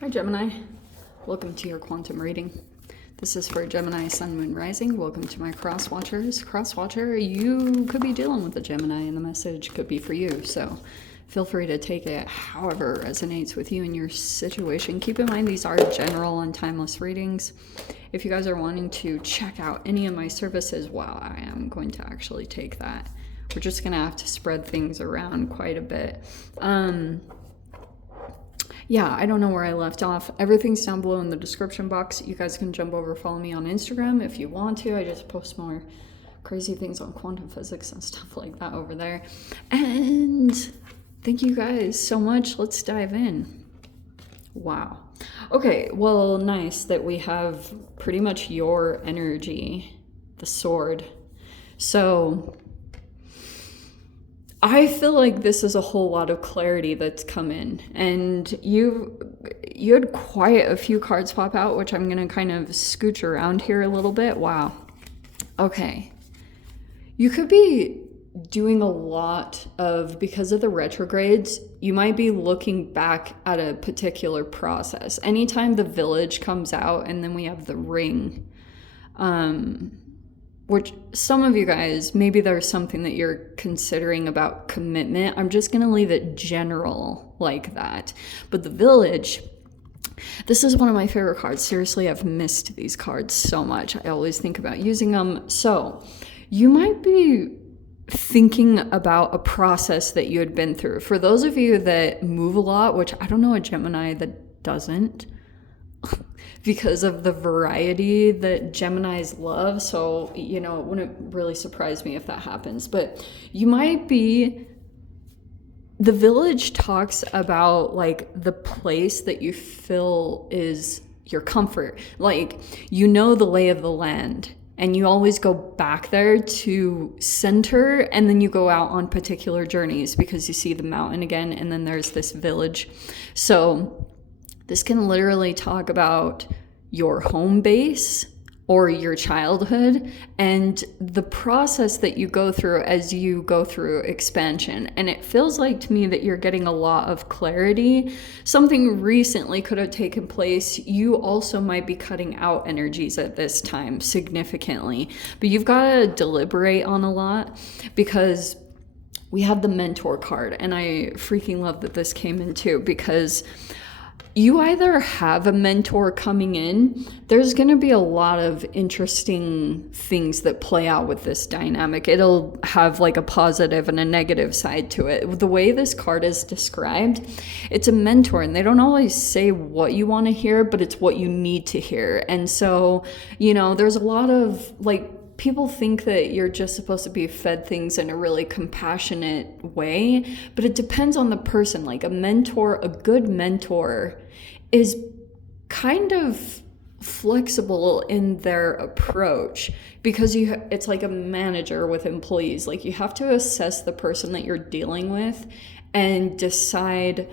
Hi Gemini, welcome to your quantum reading. This is for Gemini, Sun, Moon, Rising. Welcome to my cross watchers. Cross watcher, you could be dealing with a Gemini and the message could be for you. So feel free to take it however resonates with you in your situation. Keep in mind these are general and timeless readings. If you guys are wanting to check out any of my services, wow, I am going to actually take that. We're just going to have to spread things around quite a bit. Yeah, I don't know where I left off. Everything's down below in the description box. You guys can jump over, follow me on Instagram if you want to. I just post more crazy things on quantum physics and stuff like that over there. And thank you guys so much. Let's dive in. Wow. Okay, well, nice that we have pretty much your energy, the sword. So I feel like this is a whole lot of clarity that's come in, and you had quite a few cards pop out, which I'm going to kind of scooch around here a little bit. Wow. Okay. You could be doing a lot of, because of the retrogrades, you might be looking back at a particular process. Anytime the village comes out and then we have the ring, which some of you guys, maybe there's something that you're considering about commitment. I'm just going to leave it general like that. But the village, this is one of my favorite cards. Seriously, I've missed these cards so much. I always think about using them. So you might be thinking about a process that you had been through. For those of you that move a lot, which I don't know a Gemini that doesn't, because of the variety that Geminis love. So, you know, it wouldn't really surprise me if that happens. But you might be, the village talks about like the place that you feel is your comfort. Like, you know, the lay of the land. And you always go back there to center, and then you go out on particular journeys because you see the mountain again, and then there's this village. So this can literally talk about your home base or your childhood and the process that you go through as you go through expansion. And it feels like to me that you're getting a lot of clarity. Something recently could have taken place. You also might be cutting out energies at this time significantly, but you've got to deliberate on a lot because we have the mentor card, and I freaking love that this came in too, because you either have a mentor coming in, there's going to be a lot of interesting things that play out with this dynamic. It'll have like a positive and a negative side to it. The way this card is described, it's a mentor, and they don't always say what you want to hear, but it's what you need to hear. And so, you know, there's a lot of like, people think that you're just supposed to be fed things in a really compassionate way, but it depends on the person. Like a mentor, a good mentor is kind of flexible in their approach because it's like a manager with employees. Like you have to assess the person that you're dealing with and decide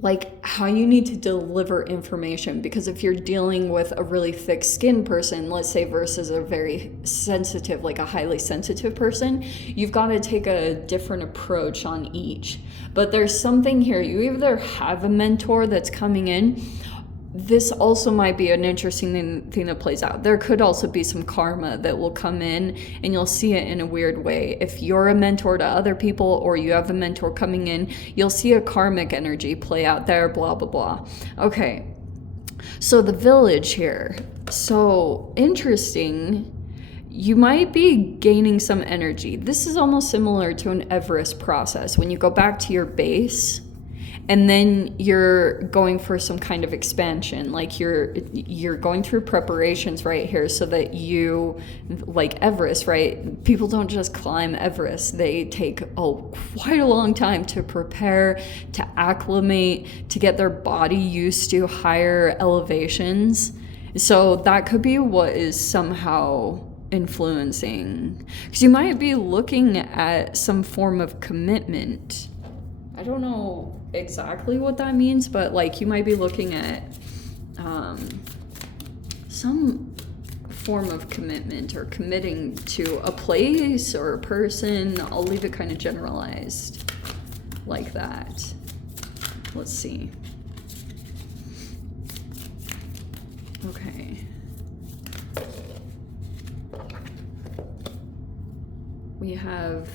like how you need to deliver information, because if you're dealing with a really thick-skinned person, let's say, versus a very sensitive, like a highly sensitive person, you've got to take a different approach on each. But there's something here. You either have a mentor that's coming in. This also might be an interesting thing that plays out. There could also be some karma that will come in, and you'll see it in a weird way. If you're a mentor to other people or you have a mentor coming in, you'll see a karmic energy play out there, blah, blah, blah. Okay, so the village here. So interesting. You might be gaining some energy. This is almost similar to an Everest process. When you go back to your base, and then you're going for some kind of expansion, like you're going through preparations right here so that you, like Everest, right? People don't just climb Everest. They take quite a long time to prepare, to acclimate, to get their body used to higher elevations. So that could be what is somehow influencing, because you might be looking at some form of commitment. I don't know exactly what that means, but like you might be looking at some form of commitment or committing to a place or a person. I'll leave it kind of generalized like that. Let's see. Okay. We have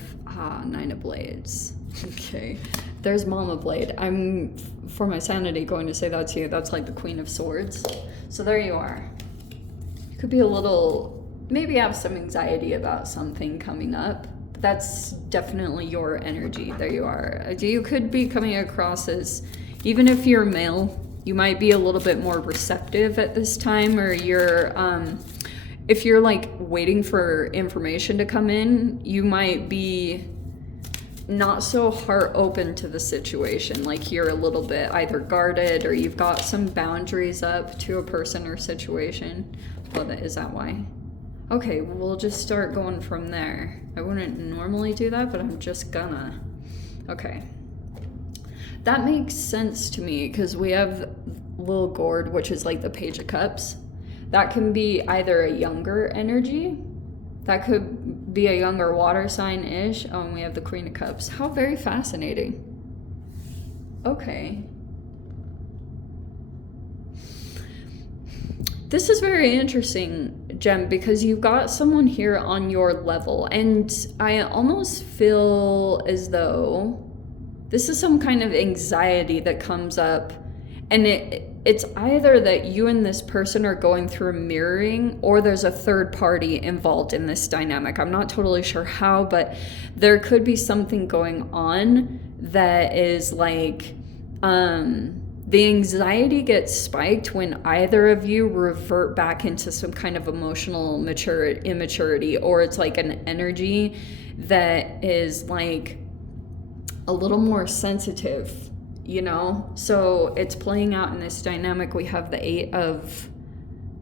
Nine of Blades. Okay. There's Mama Blade. I'm, for my sanity, going to say that to you. That's like the Queen of Swords. So there you are. You could be a little, maybe have some anxiety about something coming up. But that's definitely your energy. There you are. You could be coming across as, even if you're male, you might be a little bit more receptive at this time, or you're, if you're like waiting for information to come in, you might be not so heart open to the situation. Like you're a little bit either guarded or you've got some boundaries up to a person or situation. Well, is that why? Okay, we'll just start going from there. I wouldn't normally do that, but I'm just gonna. Okay. That makes sense to me because we have Lil Gourd, which is like the Page of Cups. That can be either a younger energy. That could be a younger water sign-ish. Oh, and we have the Queen of Cups. How very fascinating. Okay. This is very interesting, Gem, because you've got someone here on your level. And I almost feel as though this is some kind of anxiety that comes up. And it's either that you and this person are going through mirroring, or there's a third party involved in this dynamic. I'm not totally sure how, but there could be something going on that is like, the anxiety gets spiked when either of you revert back into some kind of emotional immaturity, or it's like an energy that is like a little more sensitive. You know, so it's playing out in this dynamic. We have the Eight of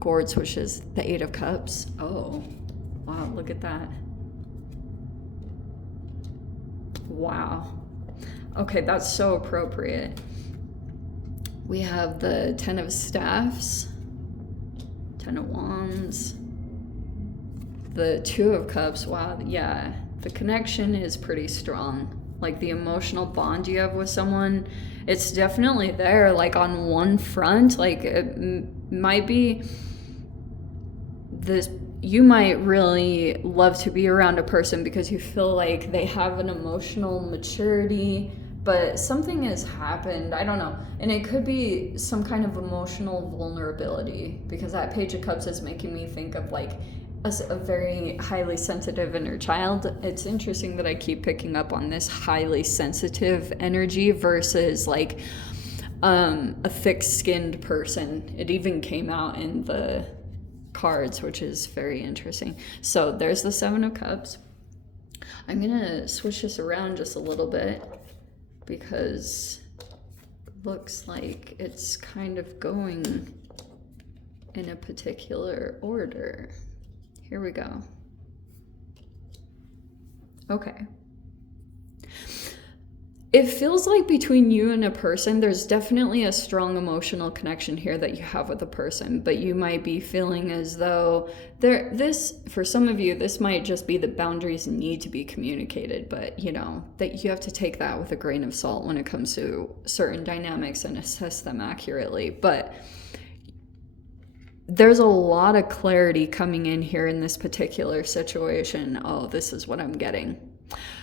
Gourds, which is the Eight of Cups. Oh, wow, look at that. Wow. Okay, that's so appropriate. We have the Ten of Staffs, Ten of Wands, the Two of Cups. Wow, yeah, the connection is pretty strong. Like the emotional bond you have with someone, it's definitely there, like on one front. Like it might be this, you might really love to be around a person because you feel like they have an emotional maturity, but something has happened, I don't know. And it could be some kind of emotional vulnerability, because that Page of Cups is making me think of like a very highly sensitive inner child. It's interesting that I keep picking up on this highly sensitive energy versus like a thick-skinned person. It even came out in the cards, which is very interesting. So there's the Seven of Cups. I'm gonna switch this around just a little bit because it looks like it's kind of going in a particular order. Here we go. Okay. It feels like between you and a person, there's definitely a strong emotional connection here that you have with a person, but you might be feeling as though for some of you, this might just be the boundaries need to be communicated, but you know, that you have to take that with a grain of salt when it comes to certain dynamics and assess them accurately. But there's a lot of clarity coming in here in this particular situation. Oh, this is what I'm getting.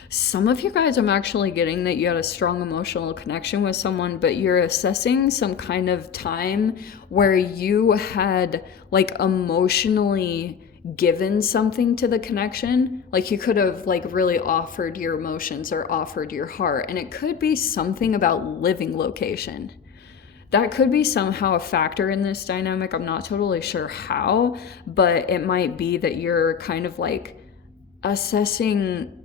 Some of you guys, I'm actually getting that you had a strong emotional connection with someone, but you're assessing some kind of time where you had like emotionally given something to the connection. Like you could have like really offered your emotions or offered your heart. And it could be something about living location. That could be somehow a factor in this dynamic. I'm not totally sure how, but it might be that you're kind of like assessing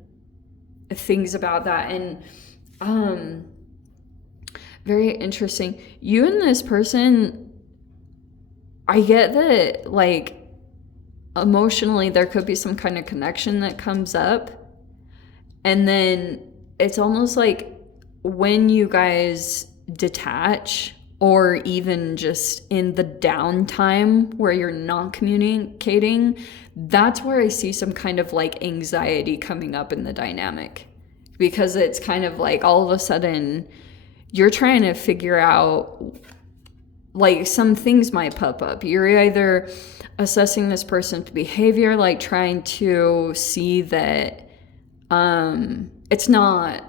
things about that. And very interesting. You and this person, I get that like emotionally there could be some kind of connection that comes up. And then it's almost like when you guys detach, or even just in the downtime where you're not communicating, that's where I see some kind of like anxiety coming up in the dynamic. Because it's kind of like all of a sudden you're trying to figure out like some things might pop up. You're either assessing this person's behavior, like trying to see that it's not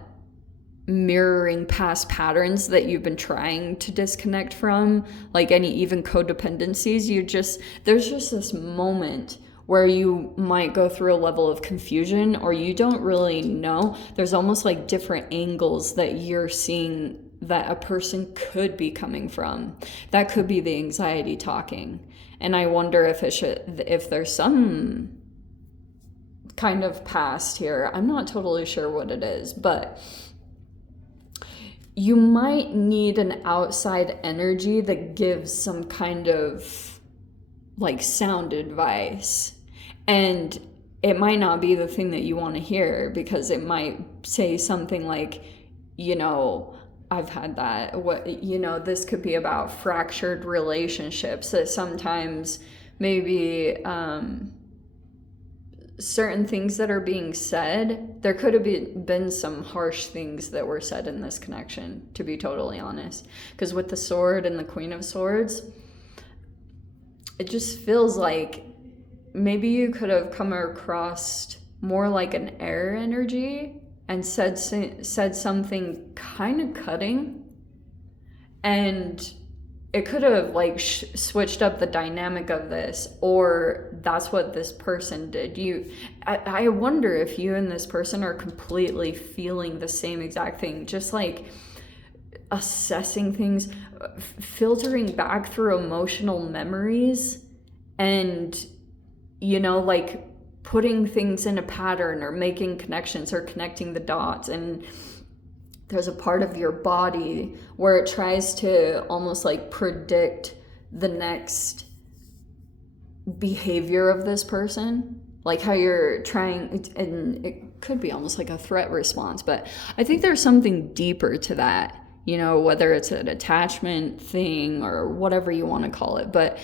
mirroring past patterns that you've been trying to disconnect from, like any even codependencies. There's just this moment where you might go through a level of confusion, or you don't really know. There's almost like different angles that you're seeing that a person could be coming from. That could be the anxiety talking. And I wonder if there's some kind of past here. I'm not totally sure what it is, but you might need an outside energy that gives some kind of like sound advice. And it might not be the thing that you want to hear, because it might say something like, I've had that. This could be about fractured relationships, that sometimes maybe certain things that are being said, there could have been some harsh things that were said in this connection, to be totally honest. Because with the sword and the Queen of Swords, it just feels like maybe you could have come across more like an air energy and said something kind of cutting, and it could have like switched up the dynamic of this, or that's what this person did. I wonder if you and this person are completely feeling the same exact thing, just like assessing things, filtering back through emotional memories, and like putting things in a pattern, or making connections, or connecting the dots. And there's a part of your body where it tries to almost like predict the next behavior of this person, like how you're trying, and it could be almost like a threat response. But I think there's something deeper to that, whether it's an attachment thing or whatever you want to call it. But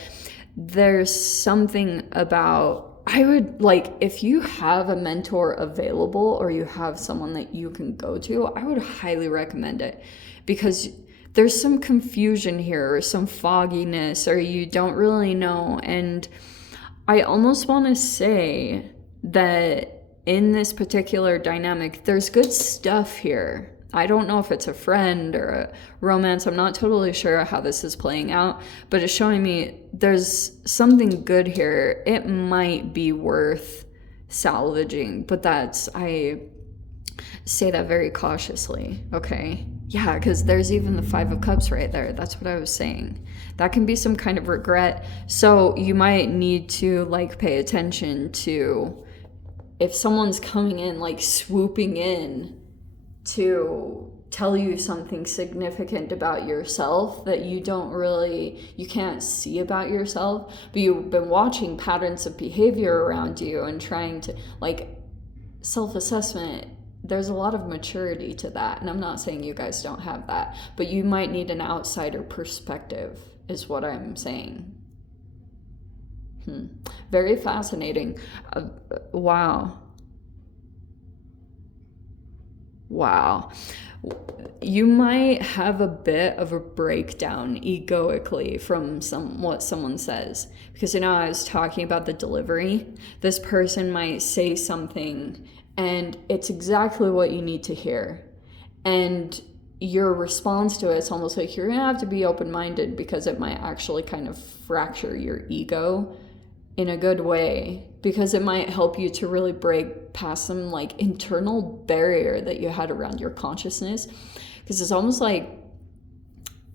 there's something about, I would like, if you have a mentor available, or you have someone that you can go to, I would highly recommend it, because there's some confusion here, or some fogginess, or you don't really know. And I almost want to say that in this particular dynamic, there's good stuff here. I don't know if it's a friend or a romance. I'm not totally sure how this is playing out, but it's showing me there's something good here. It might be worth salvaging, but I say that very cautiously, okay? Yeah, because there's even the Five of Cups right there. That's what I was saying. That can be some kind of regret. So you might need to like pay attention to if someone's coming in, like swooping in to tell you something significant about yourself that you can't see about yourself, but you've been watching patterns of behavior around you and trying to like self-assessment. There's a lot of maturity to that, and I'm not saying you guys don't have that, but you might need an outsider perspective is what I'm saying. Very fascinating. Wow. You might have a bit of a breakdown egoically from what someone says, because I was talking about the delivery. This person might say something and it's exactly what you need to hear, and your response to it's almost like you're gonna have to be open-minded, because it might actually kind of fracture your ego in a good way, because it might help you to really break past some like internal barrier that you had around your consciousness. Because it's almost like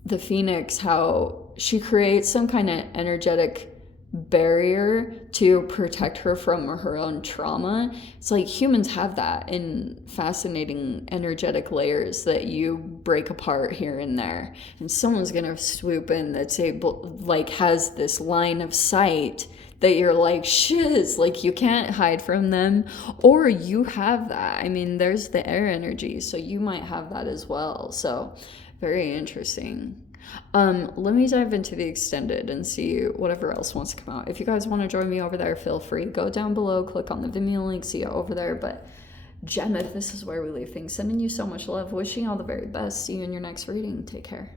the Phoenix, how she creates some kind of energetic barrier to protect her from her own trauma. It's like humans have that in fascinating energetic layers that you break apart here and there, and someone's gonna swoop in that's able, like, has this line of sight that you're like, shiz, like you can't hide from them, or you have that. I mean, there's the air energy, so you might have that as well. So very interesting. Let me dive into the extended and see whatever else wants to come out. If you guys want to join me over there, feel free. Go down below, click on the Vimeo link, see you over there. But Gemini, this is where we leave things. Sending you so much love, wishing you all the very best. See you in your next reading. Take care.